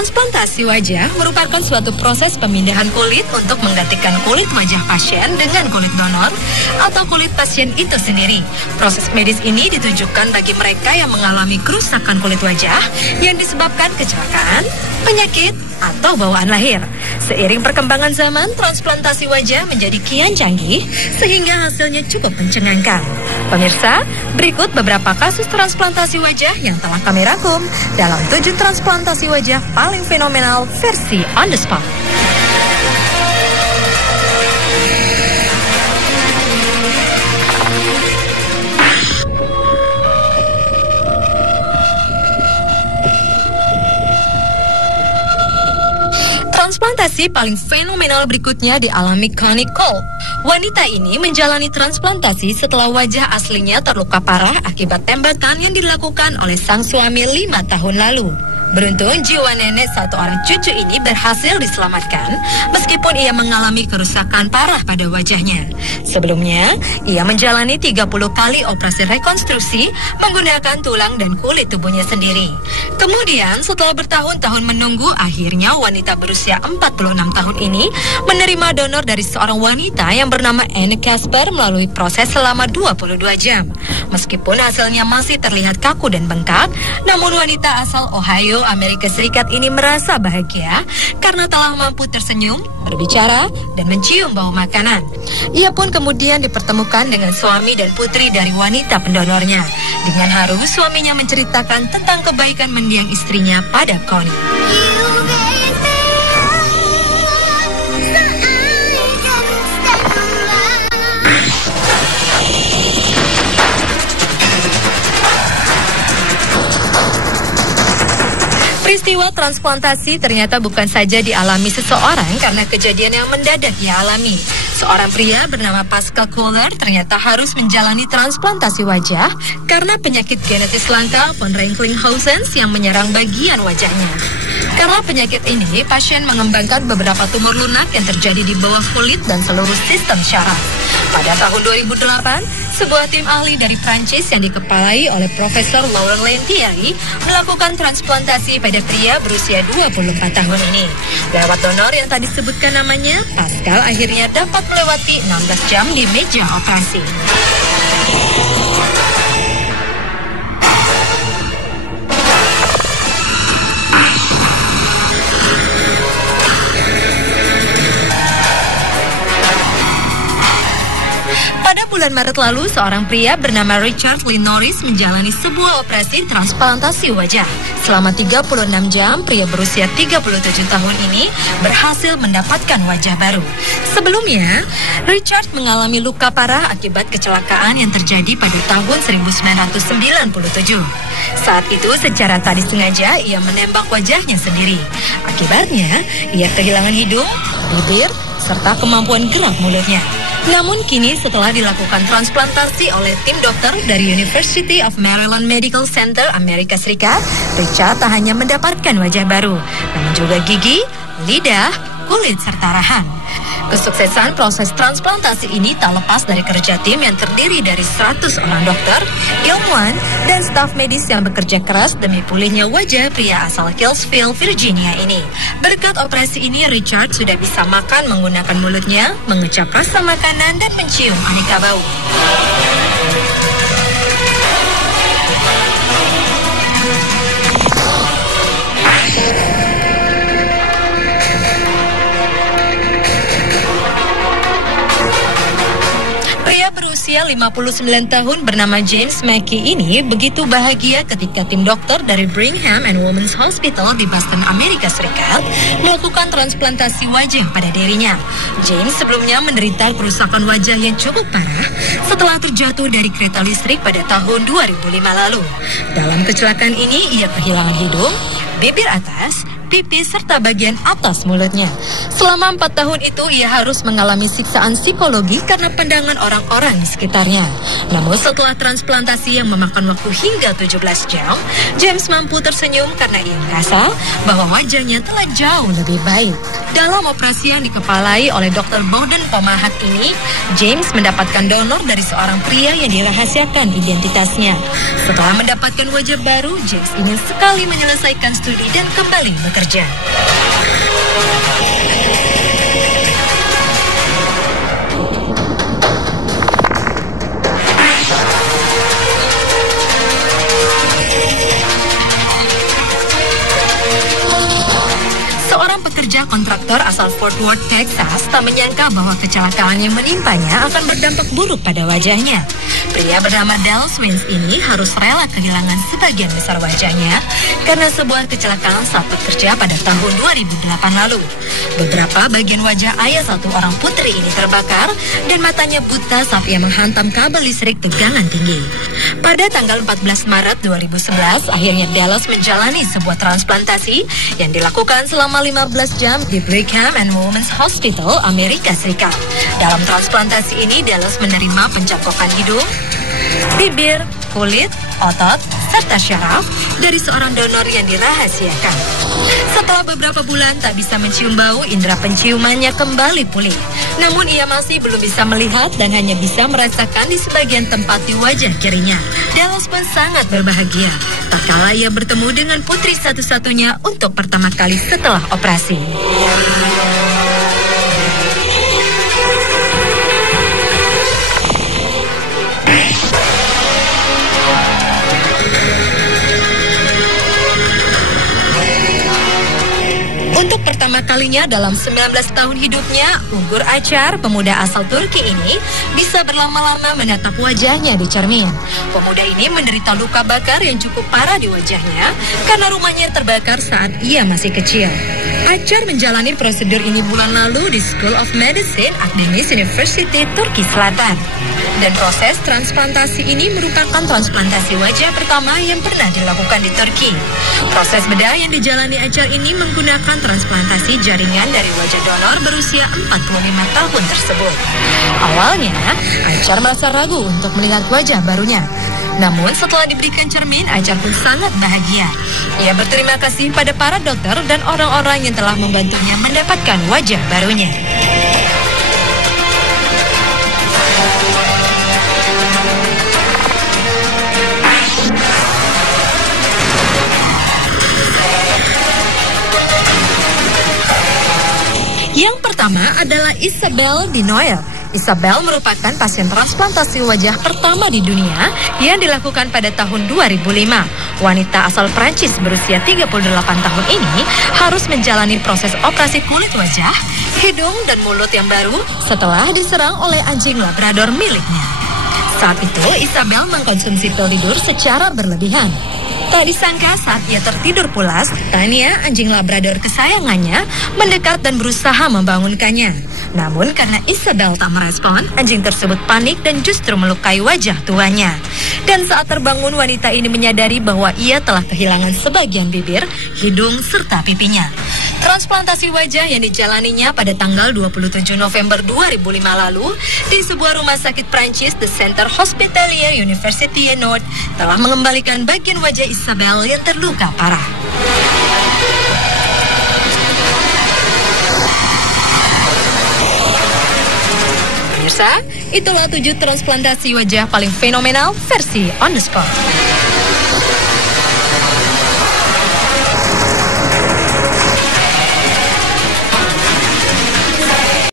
Transplantasi wajah merupakan suatu proses pemindahan kulit untuk menggantikan kulit wajah pasien dengan kulit donor atau kulit pasien itu sendiri. Proses medis ini ditujukan bagi mereka yang mengalami kerusakan kulit wajah yang disebabkan kecelakaan, penyakit, atau bawaan lahir. Seiring perkembangan zaman, transplantasi wajah menjadi kian canggih sehingga hasilnya cukup mencengangkan. Pemirsa, berikut beberapa kasus transplantasi wajah yang telah kami rangkum dalam 7 transplantasi wajah paling fenomenal versi On The Spot. Transplantasi paling fenomenal berikutnya dialami Connie Cole. Wanita ini menjalani transplantasi setelah wajah aslinya terluka parah akibat tembakan yang dilakukan oleh sang suami 5 tahun lalu. Beruntung jiwa nenek satu orang cucu ini berhasil diselamatkan meskipun ia mengalami kerusakan parah pada wajahnya. Sebelumnya, ia menjalani 30 kali operasi rekonstruksi menggunakan tulang dan kulit tubuhnya sendiri. Kemudian, setelah bertahun-tahun menunggu, akhirnya wanita berusia 46 tahun ini menerima donor dari seorang wanita yang bernama Anne Casper melalui proses selama 22 jam. Meskipun hasilnya masih terlihat kaku dan bengkak, namun wanita asal Ohio, Amerika Serikat ini merasa bahagia karena telah mampu tersenyum, berbicara, dan mencium bau makanan. Ia pun kemudian dipertemukan dengan suami dan putri dari wanita pendonornya. Dengan haru, suaminya menceritakan tentang kebaikan mendiang istrinya pada Connie. Peristiwa transplantasi ternyata bukan saja dialami seseorang karena kejadian yang mendadak ia alami. Seorang pria bernama Pascal Kohler ternyata harus menjalani transplantasi wajah karena penyakit genetis langka von Recklinghausen yang menyerang bagian wajahnya. Karena penyakit ini, pasien mengembangkan beberapa tumor lunak yang terjadi di bawah kulit dan seluruh sistem syaraf. Pada tahun 2008, sebuah tim ahli dari Prancis yang dikepalai oleh Profesor Laurent Lantieri melakukan transplantasi pada pria berusia 24 tahun ini. Lewat donor yang tadi disebutkan namanya, Pascal akhirnya dapat melewati 16 jam di meja operasi. Pada bulan Maret lalu, seorang pria bernama Richard Lee Norris menjalani sebuah operasi transplantasi wajah. Selama 36 jam, pria berusia 37 tahun ini berhasil mendapatkan wajah baru. Sebelumnya, Richard mengalami luka parah akibat kecelakaan yang terjadi pada tahun 1997. Saat itu, secara tak disengaja, ia menembak wajahnya sendiri. Akibatnya, ia kehilangan hidung, bibir, serta kemampuan gerak mulutnya. Namun kini setelah dilakukan transplantasi oleh tim dokter dari University of Maryland Medical Center Amerika Serikat, Richard tak hanya mendapatkan wajah baru, namun juga gigi, lidah, kulit, serta rahang. Kesuksesan proses transplantasi ini tak lepas dari kerja tim yang terdiri dari 100 orang dokter, ilmuwan, dan staf medis yang bekerja keras demi pulihnya wajah pria asal Killsville, Virginia ini. Berkat operasi ini, Richard sudah bisa makan menggunakan mulutnya, mengecap rasa makanan, dan mencium aneka bau. Berusia 59 tahun bernama James Mackey ini begitu bahagia ketika tim dokter dari Brigham and Women's Hospital di Boston, Amerika Serikat melakukan transplantasi wajah pada dirinya. James sebelumnya menderita kerusakan wajah yang cukup parah setelah terjatuh dari kereta listrik pada tahun 2005 lalu. Dalam kecelakaan ini ia kehilangan hidung, bibir atas, pipi, serta bagian atas mulutnya. Selama 4 tahun itu ia harus mengalami siksaan psikologi karena pandangan orang-orang di sekitarnya. Namun setelah transplantasi yang memakan waktu hingga 17 jam, James mampu tersenyum karena ia merasa bahwa wajahnya telah jauh lebih baik. Dalam operasi yang dikepalai oleh Dr. Bowden Pomahat ini, James mendapatkan donor dari seorang pria yang dirahasiakan identitasnya. Setelah mendapatkan wajah baru, James ingin sekali menyelesaikan studi dan kembali bekerja. bekerja. Seorang pekerja kontraktor asal Fort Worth, Texas, tak menyangka bahwa kecelakaan yang menimpanya akan berdampak buruk pada wajahnya. Pria bernama Dale Swins ini harus rela kehilangan sebagian besar wajahnya karena sebuah kecelakaan saat bekerja pada tahun 2008 lalu. Beberapa bagian wajah ayah satu orang putri ini terbakar dan matanya buta saat ia menghantam kabel listrik tegangan tinggi. Pada tanggal 14 Maret 2011, akhirnya Dallas menjalani sebuah transplantasi yang dilakukan selama 15 jam di Brigham and Women's Hospital, Amerika Serikat. Dalam transplantasi ini, Dallas menerima pencangkokan hidung, bibir, kulit, otot, serta syaraf dari seorang donor yang dirahasiakan. Setelah beberapa bulan tak bisa mencium bau, indera penciumannya kembali pulih. Namun ia masih belum bisa melihat dan hanya bisa merasakan di sebagian tempat di wajah kirinya. Dallas pun sangat berbahagia tatkala ia bertemu dengan putri satu-satunya untuk pertama kali setelah operasi. Untuk pertama kalinya dalam 19 tahun hidupnya, Ugur Acar, pemuda asal Turki ini, bisa berlama-lama menatap wajahnya di cermin. Pemuda ini menderita luka bakar yang cukup parah di wajahnya karena rumahnya terbakar saat ia masih kecil. Acar menjalani prosedur ini bulan lalu di School of Medicine, Akdeniz University, Turki Selatan. Dan proses transplantasi ini merupakan transplantasi wajah pertama yang pernah dilakukan di Turki. Proses bedah yang dijalani Acar ini menggunakan transplantasi jaringan dari wajah donor berusia 45 tahun tersebut. Awalnya, Acar merasa ragu untuk melihat wajah barunya. Namun setelah diberikan cermin, Acar pun sangat bahagia. Ia berterima kasih pada para dokter dan orang-orang yang telah membantunya mendapatkan wajah barunya. Yang pertama adalah Isabelle Dinoel. Isabelle merupakan pasien transplantasi wajah pertama di dunia yang dilakukan pada tahun 2005. Wanita asal Prancis berusia 38 tahun ini harus menjalani proses operasi kulit wajah, hidung, dan mulut yang baru setelah diserang oleh anjing Labrador miliknya. Saat itu, Isabelle mengkonsumsi pil tidur secara berlebihan. Tak disangka saat ia tertidur pulas, Tania, anjing Labrador kesayangannya, mendekat dan berusaha membangunkannya. Namun karena Isabelle tak merespon, anjing tersebut panik dan justru melukai wajah tuannya. Dan saat terbangun, wanita ini menyadari bahwa ia telah kehilangan sebagian bibir, hidung, serta pipinya. Transplantasi wajah yang dijalaninya pada tanggal 27 November 2005 lalu di sebuah rumah sakit Prancis, The Centre Hospitalier University Nord, telah mengembalikan bagian wajah Isabelle yang terluka parah. Pemirsa, itulah 7 transplantasi wajah paling fenomenal versi On The Spot.